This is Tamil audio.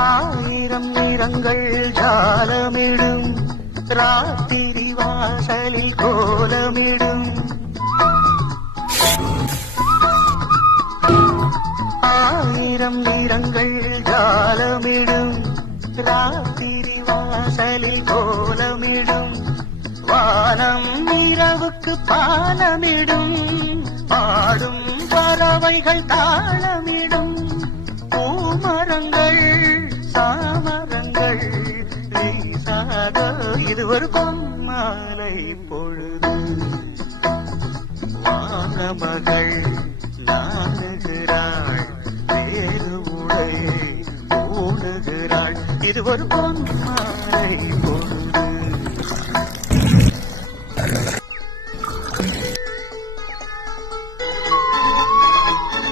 ஆயிரம் நிறங்கள் ஜாலமிடும் ராத்திரி வாசலில் கோலமிடும் ஆயிரம் நிறங்கள் ஜாலமிடும் ராத்திரி வாசலில் கோலமிடும் வானம் இரவுக்கு பாலமிடும் பாடும் பறவைகள் தாளமிடும் பூமரங்கள் சாமரங்கள் வீசாத இது ஒரு பொம்மாலை பொழுது வானமகள் நாணுகிறாள் வேறு உடை ஓடுகிறாள் இது ஒரு பொம்மாலை பொழுது